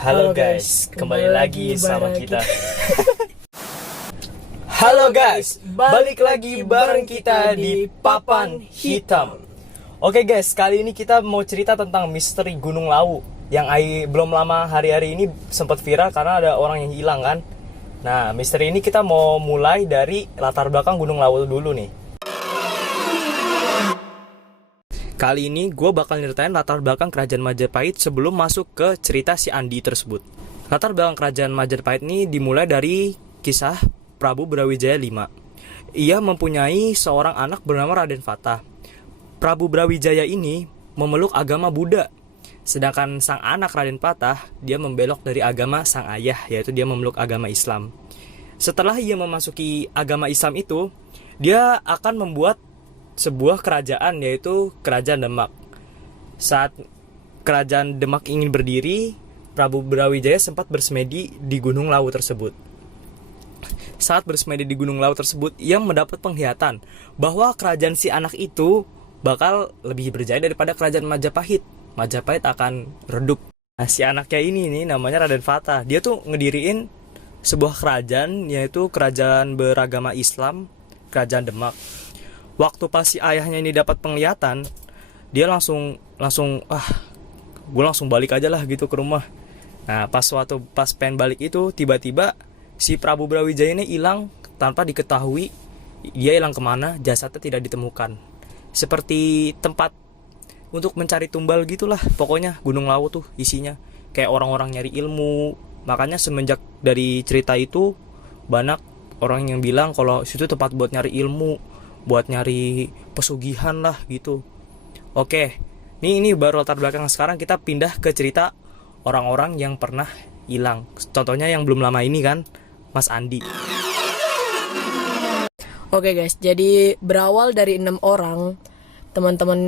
Halo guys, kembali lagi sama kita. Halo guys, balik lagi bareng kita di Papan Hitam. Oke guys, kali ini kita mau cerita tentang misteri Gunung Lawu yang belum lama hari-hari ini sempat viral karena ada orang yang hilang kan. Nah, misteri ini kita mau mulai dari latar belakang Gunung Lawu dulu nih. Kali ini gue bakal nyeritain latar belakang kerajaan Majapahit sebelum masuk ke cerita si Andi tersebut. Latar belakang kerajaan Majapahit ini dimulai dari kisah Prabu Brawijaya V. Ia mempunyai seorang anak bernama Raden Fatah. Prabu Brawijaya ini memeluk agama Buddha. Sedangkan sang anak Raden Fatah, dia membelok dari agama sang ayah, yaitu dia memeluk agama Islam. Setelah ia memasuki agama Islam itu, dia akan membuat sebuah kerajaan, yaitu Kerajaan Demak. Saat Kerajaan Demak ingin berdiri, Prabu Brawijaya sempat bersemedi di Gunung Lawu tersebut. Saat bersemedi di Gunung Lawu tersebut, ia mendapat penglihatan bahwa kerajaan si anak itu bakal lebih berjaya daripada kerajaan Majapahit. Majapahit akan redup. Nah, si anaknya ini nih namanya Raden Fatah. Dia tuh ngediriin sebuah kerajaan, yaitu kerajaan beragama Islam, Kerajaan Demak. Waktu pas si ayahnya ini dapat penglihatan, dia langsung gue langsung balik aja lah gitu ke rumah. Nah, pas pengen balik itu, tiba-tiba si Prabu Brawijaya ini hilang tanpa diketahui. Dia hilang kemana, jasadnya tidak ditemukan. Seperti tempat untuk mencari tumbal gitulah. Pokoknya Gunung Lawu tuh isinya kayak orang-orang nyari ilmu. Makanya semenjak dari cerita itu, banyak orang yang bilang kalau situ tempat buat nyari ilmu, buat nyari pesugihan lah gitu. Oke, ini baru latar belakang. Sekarang kita pindah ke cerita orang-orang yang pernah hilang. Contohnya yang belum lama ini kan, Mas Andi. Oke guys, jadi berawal dari 6 orang teman-teman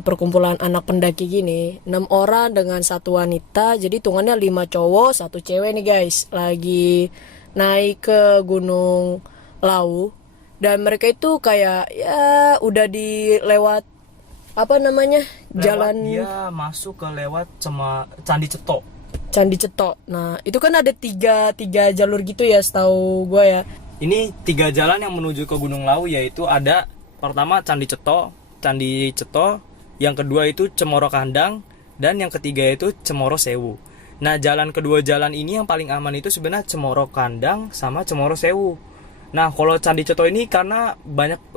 perkumpulan anak pendaki gini, 6 orang dengan 1 wanita. Jadi hitungannya 5 cowok 1 cewek nih guys, lagi naik ke Gunung Lawu. Dan mereka itu kayak ya udah dilewat jalan, dia masuk ke lewat Candi Cetok. Candi Cetok. Nah itu kan ada tiga jalur gitu ya setahu gue ya. Ini 3 jalan yang menuju ke Gunung Lawu, yaitu ada pertama Candi Cetok, yang kedua itu Cemoro Kandang, dan yang ketiga itu Cemoro Sewu. Nah, kedua jalan ini yang paling aman itu sebenarnya Cemoro Kandang sama Cemoro Sewu. Nah, kalau Candi Cetok ini karena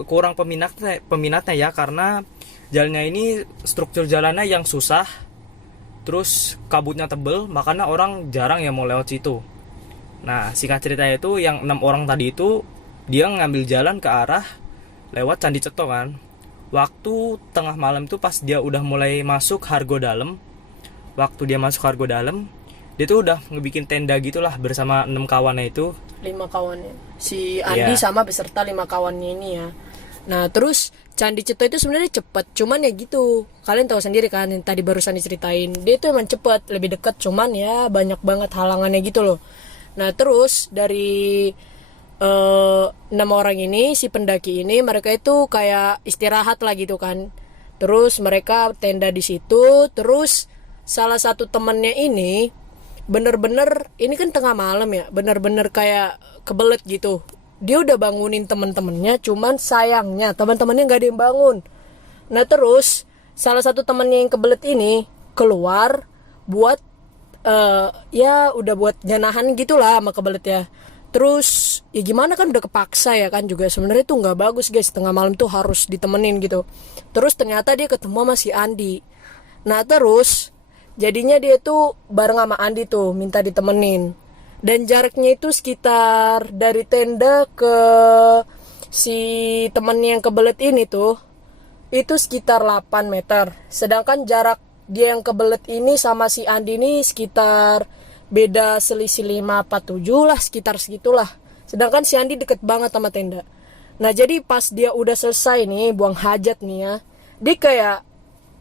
kurang peminatnya ya, karena jalannya ini struktur jalannya yang susah, terus kabutnya tebel, makanya orang jarang yang mau lewat situ. Nah, singkat ceritanya itu yang 6 orang tadi itu dia ngambil jalan ke arah lewat Candi Cetok kan. Waktu tengah malam itu pas dia udah mulai masuk Hargo Dalem, dia tuh udah ngebikin tenda gitulah bersama 6 kawannya itu. 5 kawannya. Si Andi sama beserta 5 kawannya ini ya. Nah, terus Candi Cetok itu sebenarnya cepet, cuman ya gitu. Kalian tahu sendiri kan yang tadi barusan diceritain. Dia itu emang cepet, lebih dekat, cuman ya banyak banget halangannya gitu loh. Nah, terus dari 6 orang ini, si pendaki ini, mereka itu kayak istirahat lah gitu kan. Terus mereka tenda di situ. Terus salah satu temennya ini bener-bener, ini kan tengah malam ya, bener-bener kayak kebelet gitu. Dia udah bangunin temen-temennya, cuman sayangnya teman-temannya nggak ada yang bangun. Nah terus salah satu temennya yang kebelet ini keluar buat ya udah buat janahan gitulah sama kebelet ya. Terus ya gimana kan udah kepaksa ya kan, juga sebenarnya tuh nggak bagus guys, tengah malam tuh harus ditemenin gitu. Terus ternyata dia ketemu sama si Andi. Nah terus jadinya dia tuh bareng sama Andi tuh minta ditemenin. Dan jaraknya itu sekitar dari tenda ke si temennya yang kebelet ini tuh itu sekitar 8 meter. Sedangkan jarak dia yang kebelet ini sama si Andi ini sekitar beda selisih 5-4-7 lah, sekitar segitulah. Sedangkan si Andi deket banget sama tenda. Nah jadi pas dia udah selesai nih buang hajat nih ya, dia kayak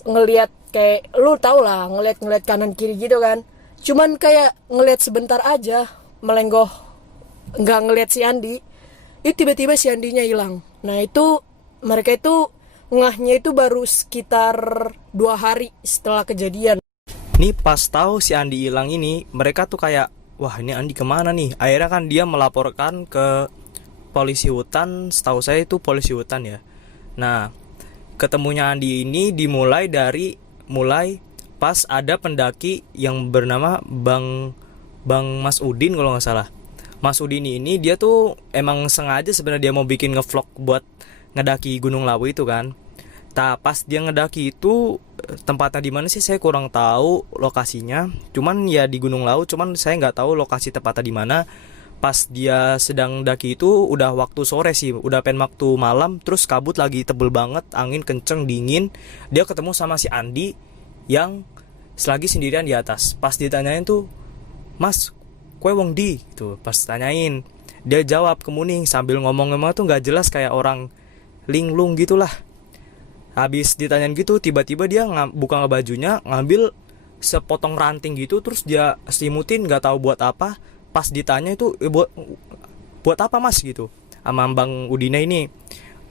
ngelihat, kayak lu tau lah, ngeliat kanan kiri gitu kan. Cuman kayak ngeliat sebentar aja, melenggoh, nggak ngeliat si Andi. Itu tiba-tiba si Andinya hilang. Nah itu mereka itu ngahnya itu baru sekitar 2 hari setelah kejadian. Nih pas tahu si Andi hilang ini, mereka tuh kayak, wah ini Andi kemana nih? Akhirnya kan dia melaporkan ke polisi hutan, setahu saya itu polisi hutan ya. Nah, ketemunya Andi ini dimulai dari pas ada pendaki yang bernama Bang Mas Udin kalau nggak salah. Mas Udin ini dia tuh emang sengaja sebenarnya dia mau bikin ngevlog buat ngedaki Gunung Lawu itu kan. Pas dia ngedaki itu tempatnya di mana sih saya kurang tahu lokasinya. Cuman ya di Gunung Lawu, cuman saya nggak tahu lokasi tempatnya di mana. Pas dia sedang daki itu udah waktu sore sih, udah pengen waktu malam, terus kabut lagi tebel banget, angin kenceng, dingin. Dia ketemu sama si Andi yang selagi sendirian di atas. Pas ditanyain tuh, "Mas, kue wong di?" Gitu. Pas tanyain, dia jawab kemuning sambil ngomong-ngomong tuh nggak jelas kayak orang linglung gitulah. Habis ditanyain gitu, tiba-tiba dia buka bajunya, ngambil sepotong ranting gitu, terus dia selimutin, nggak tahu buat apa. Pas ditanya itu, buat apa mas gitu, sama Bang Udina ini.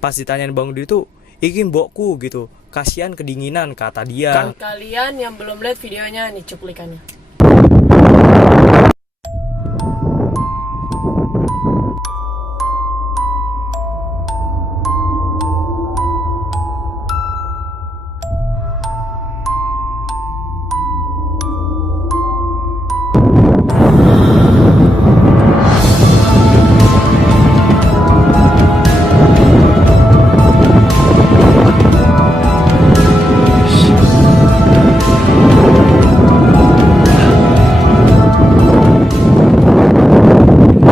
Pas ditanyain Bang Udina itu, "Iki mbokku gitu, kasihan kedinginan," kata dia. Kan kalian yang belum lihat videonya nih cuplikannya.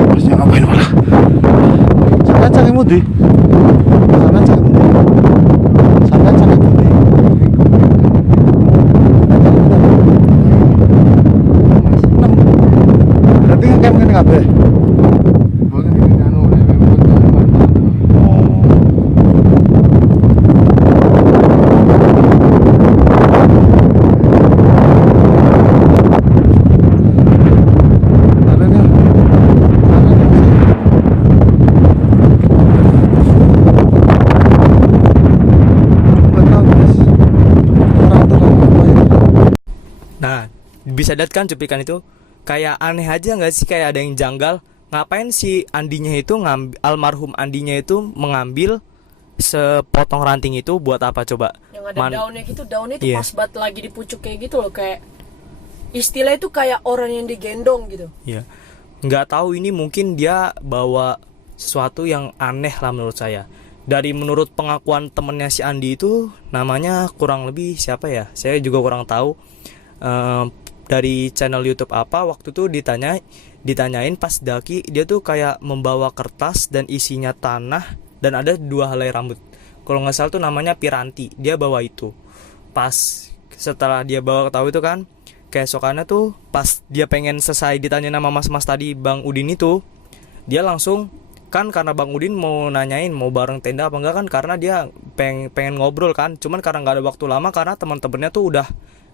Harusnya ngapain malah? Sampai cang emudi. Sampai cang emudi. Sampai cang emudi. Berarti ngecamp ngene kabeh. Nah, bisa lihat kan cuplikan itu, kayak aneh aja nggak sih, kayak ada yang janggal. Ngapain si Andinya itu almarhum Andinya itu mengambil sepotong ranting itu buat apa coba? Yang ada daunnya gitu, daunnya itu Iya. pas banget lagi di pucuk kayak gitu loh, kayak istilah itu kayak orang yang digendong gitu. Iya. Nggak tahu ini mungkin dia bawa sesuatu yang aneh lah menurut saya. Dari menurut pengakuan temennya si Andi itu, namanya kurang lebih siapa ya? Saya juga kurang tahu. Dari channel YouTube apa waktu itu ditanyain pas daki, dia tuh kayak membawa kertas dan isinya tanah dan ada 2 helai rambut. Kalau nggak salah tuh namanya piranti. Dia bawa itu. Pas setelah dia bawa tahu itu kan, keesokannya tuh pas dia pengen selesai ditanya nama mas-mas tadi Bang Udin itu, dia langsung kan, karena Bang Udin mau nanyain mau bareng tenda apa enggak kan, karena dia pengen ngobrol kan. Cuman karena nggak ada waktu lama karena teman-temannya tuh udah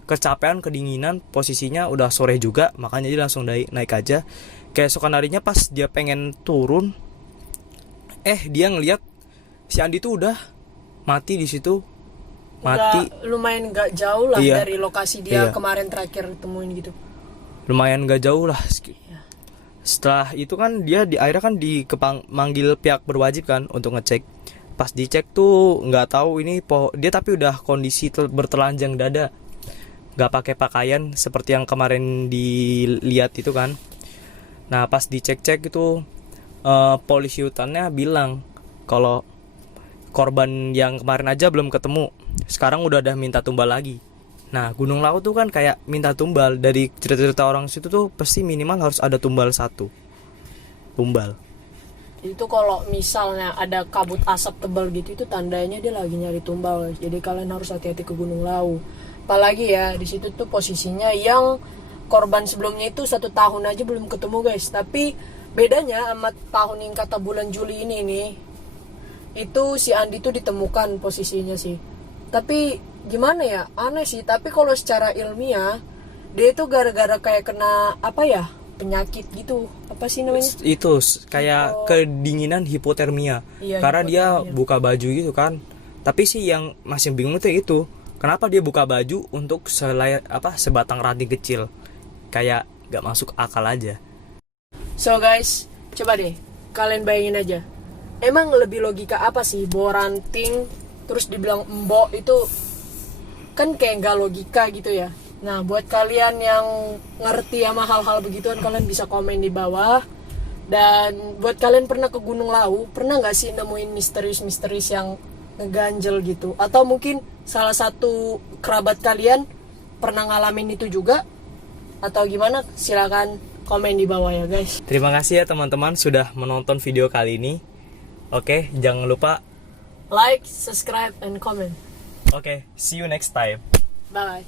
kecapean, kedinginan, posisinya udah sore juga, makanya dia langsung naik aja. Keesokan harinya pas dia pengen turun, dia ngeliat si Andi tuh udah mati di situ. Mati. Lumayan nggak jauh lah Iya. dari lokasi dia Iya. kemarin terakhir temuin gitu. Lumayan gak jauh lah. Setelah itu kan dia akhirnya kan manggil pihak berwajib kan untuk ngecek. Pas dicek tuh nggak tahu ini dia tapi udah kondisi bertelanjang dada, nggak pakai pakaian seperti yang kemarin dilihat itu kan. Nah pas dicek-cek itu polisi hutannya bilang kalau korban yang kemarin aja belum ketemu, sekarang udah minta tumbal lagi. Nah Gunung Lawu tuh kan kayak minta tumbal. Dari cerita-cerita orang situ tuh pasti minimal harus ada tumbal 1 tumbal. Itu kalau misalnya ada kabut asap tebal gitu, itu tandanya dia lagi nyari tumbal. Jadi kalian harus hati-hati ke Gunung Lawu. Apalagi ya di situ tuh posisinya yang korban sebelumnya itu 1 tahun aja belum ketemu guys. Tapi bedanya sama tahun yang kata bulan Juli ini nih, itu si Andi tuh ditemukan posisinya sih. Tapi gimana ya, aneh sih. Tapi kalau secara ilmiah dia itu gara-gara kayak kena apa ya, penyakit gitu, apa sih namanya? Itu kayak kedinginan, hipotermia. Iya, karena dia hipotermia. buka baju gitu kan. Tapi sih yang masih bingung tuh itu, Kenapa dia buka baju untuk sebatang ranting kecil? Kayak gak masuk akal aja. So guys, coba deh kalian bayangin aja. Emang lebih logika apa sih bawa ranting terus dibilang embok itu kan kayak gak logika gitu ya. Nah buat kalian yang ngerti sama hal-hal begituan, kalian bisa komen di bawah. Dan buat kalian pernah ke Gunung Lawu, pernah gak sih nemuin misterius-misterius yang ngeganjel gitu? Atau mungkin salah satu kerabat kalian pernah ngalamin itu juga? Atau gimana? Silakan komen di bawah ya guys. Terima kasih ya teman-teman sudah menonton video kali ini. Oke, jangan lupa Like, subscribe, and comment. Oke, see you next time. Bye.